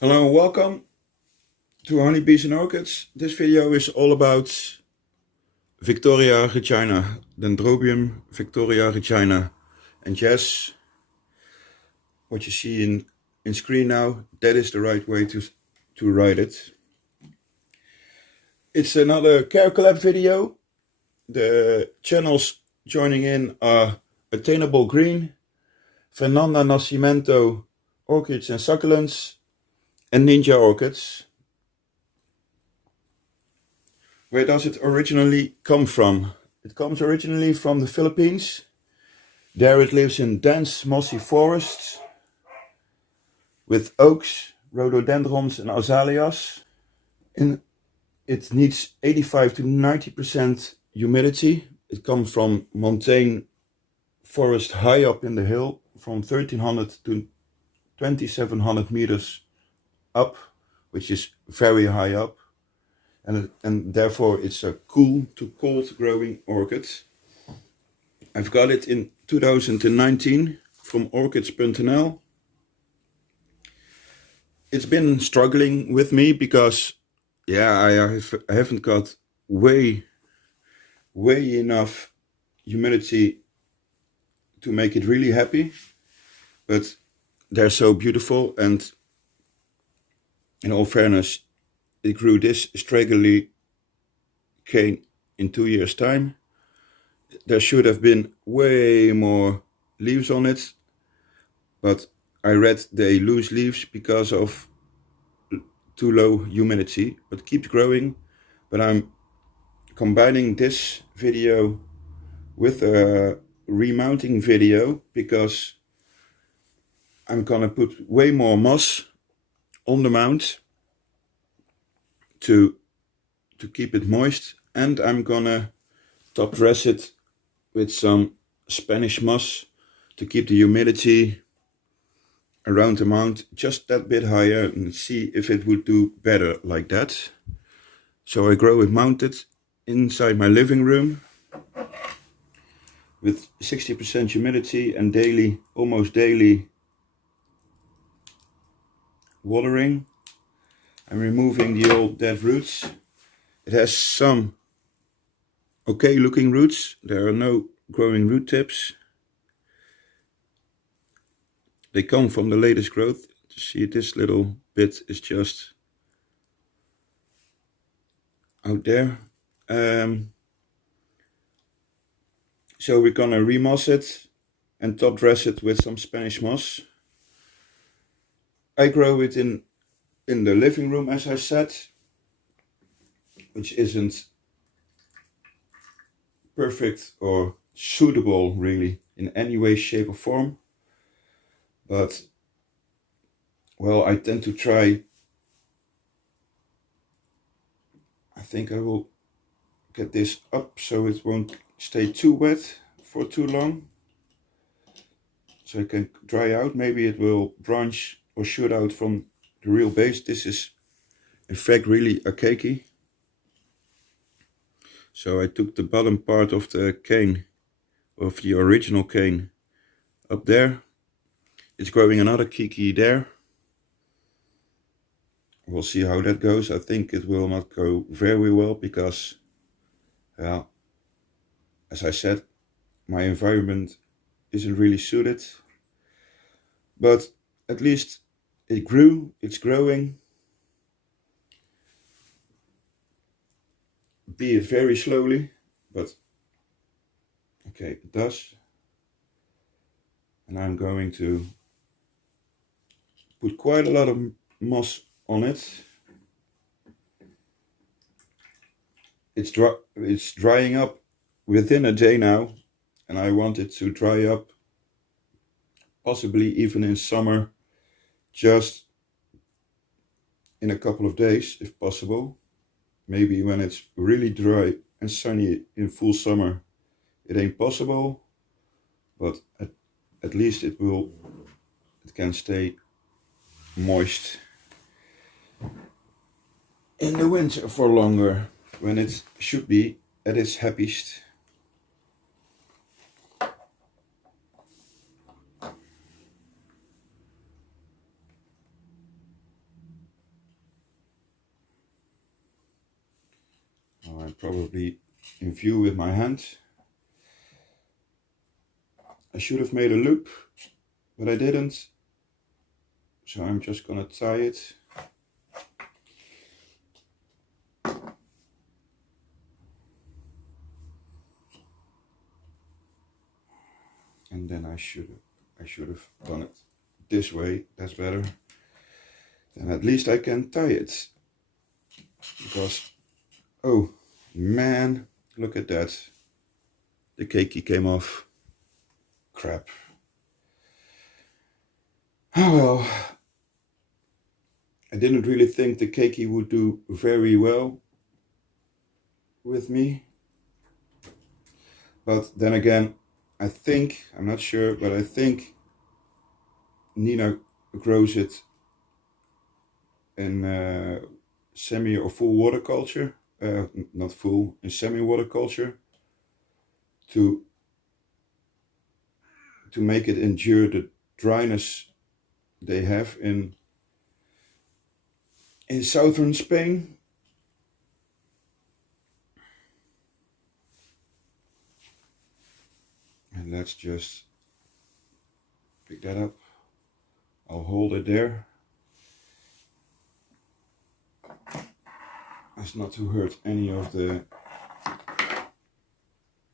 Hello and welcome to Honeybees and Orchids. This video is all about victoriae-reginae, Dendrobium victoriae-reginae. And yes, what you see in screen now, that is the right way to write it. It's another carecollab video. The channels joining in are Attainable Green, Fernanda, Nascimento, Orchids and Succulents, and Ninja Orchids. Where does it originally come from? It comes originally from the Philippines. There it lives in dense mossy forests with oaks, rhododendrons and azaleas. It needs 85 to 90% humidity. It comes from montane forest high up in the hill, from 1300 to 2700 meters up, which is very high up. And therefore it's a cool to cold growing orchid. I've got it in 2019 from Orchids.nl. It's been struggling with me because I haven't got way enough humidity to make it really happy, but they're so beautiful. And in all fairness, it grew this straggly cane in 2 years' time. There should have been way more leaves on it, but I read they lose leaves because of too low humidity, but keeps growing. But I'm combining this video with a remounting video because I'm gonna put way more moss on the mount to keep it moist, and I'm gonna top dress it with some Spanish moss to keep the humidity around the mount just that bit higher and see if it would do better like that. So I grow it mounted inside my living room with 60% humidity and almost daily watering. I'm removing the old dead roots. It has some okay looking roots. There are no growing root tips. They come from the latest growth. See, this little bit is just out there. So we're gonna remoss it and top dress it with some Spanish moss. I grow it in the living room, as I said, which isn't perfect or suitable really in any way, shape or form. But, well, I tend to try. I think I will get this up so it won't stay too wet for too long. So it can dry out. Maybe it will branch or shoot out from the real base. This is in fact really a cakey. So I took the bottom part of the cane, of the original cane, up there. It's growing another kiki there. We'll see how that goes. I think it will not go very well because, well, as I said, my environment isn't really suited. But at least it grew, it's growing. Be it very slowly, but okay, it does. And I'm going to put quite a lot of moss on it. It's drying up within a day now, and I want it to dry up possibly even in summer, just in a couple of days if possible. Maybe when it's really dry and sunny in full summer it ain't possible, but at least it can stay moist in the winter for longer, when it should be at its happiest. I'm probably in view with my hand. I should have made a loop, but I didn't. So I'm just gonna tie it. And then I should have done it this way. That's better. Then at least I can tie it. Because, oh man, look at that. The keiki came off. Crap. Oh well. I didn't really think the keiki would do very well with me. But then again, I think, I'm not sure, but I think Nina grows it in semi or full water culture, not full, in semi water culture, to make it endure the dryness they have in southern Spain. And let's just pick that up. I'll hold it there as not to hurt any of the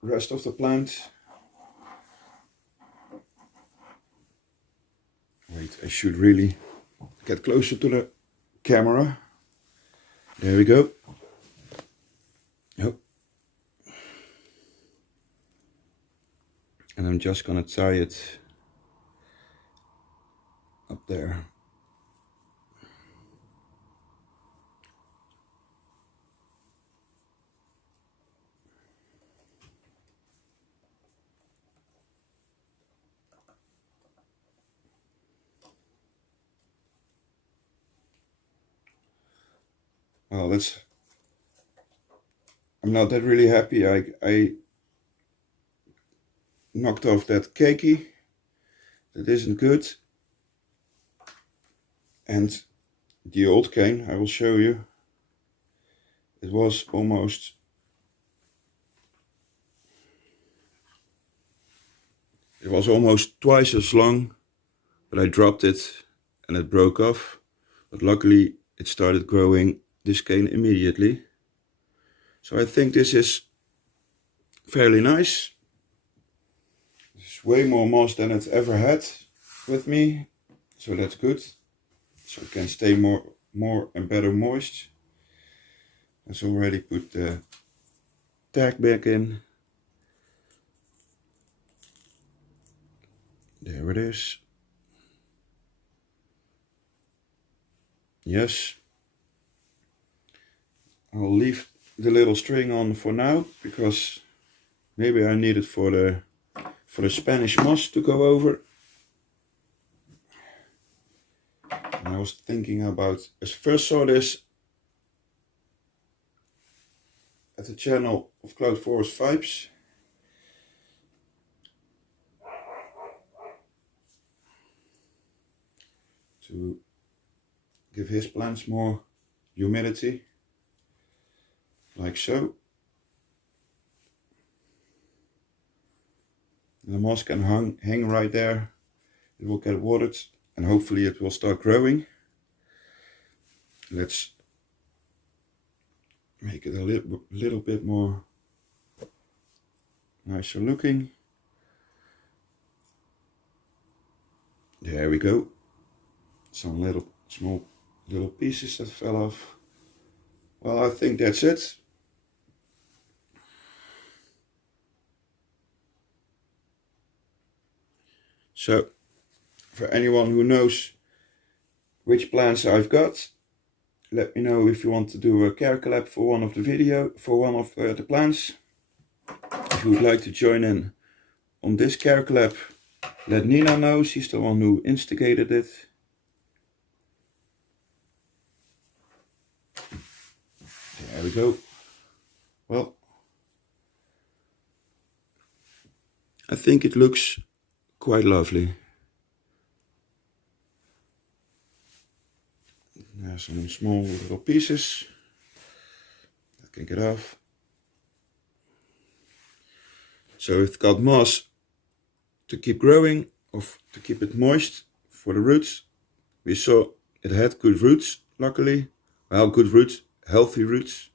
rest of the plant. Wait, I should really get closer to the camera. There we go. Yep. And I'm just gonna tie it up there. Well, I'm not that really happy. I knocked off that keiki. That isn't good. And the old cane, I will show you. It was almost twice as long, but I dropped it and it broke off. But luckily it started growing this cane immediately. So I think this is fairly nice. It's way more moss than it's ever had with me, so that's good. So it can stay more and better moist. Let's already put the tag back in. There it is. Yes. I'll leave the little string on for now, because maybe I need it for the Spanish moss to go over. And I was thinking about, I first saw this at the channel of Cloud Forest Vibes. To give his plants more humidity, like so. The moss can hang right there. It will get watered and hopefully it will start growing. Let's make it a little bit more nicer looking. There we go. Some small little pieces that fell off. Well, I think that's it. So, for anyone who knows which plants I've got, let me know if you want to do a care collab for one of the plants. If you would like to join in on this care collab, let Nina know. She's the one who instigated it. There we go. Well, I think it looks quite lovely. There's some small little pieces that can get off. So it's got moss to keep growing, or to keep it moist for the roots. We saw it had good roots, luckily. Well, good roots, healthy roots.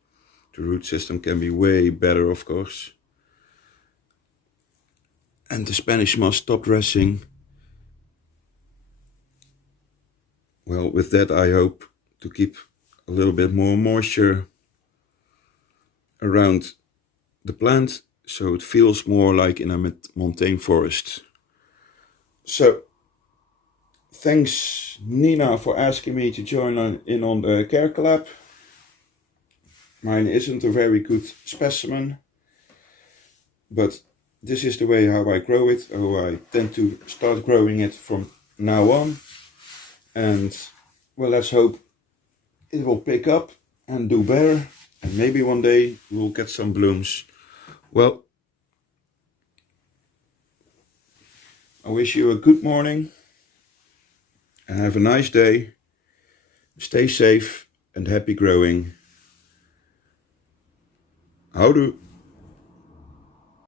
The root system can be way better, of course. And the Spanish moss top dressing. Well, with that I hope to keep a little bit more moisture around the plant, so it feels more like in a montane forest. So, thanks Nina for asking me to join in on the carecollab. Mine isn't a very good specimen, but this is the way how I grow it. I tend to start growing it from now on. And well, let's hope it will pick up and do better. And maybe one day we'll get some blooms. Well, I wish you a good morning and have a nice day. Stay safe and happy growing. Houdoe.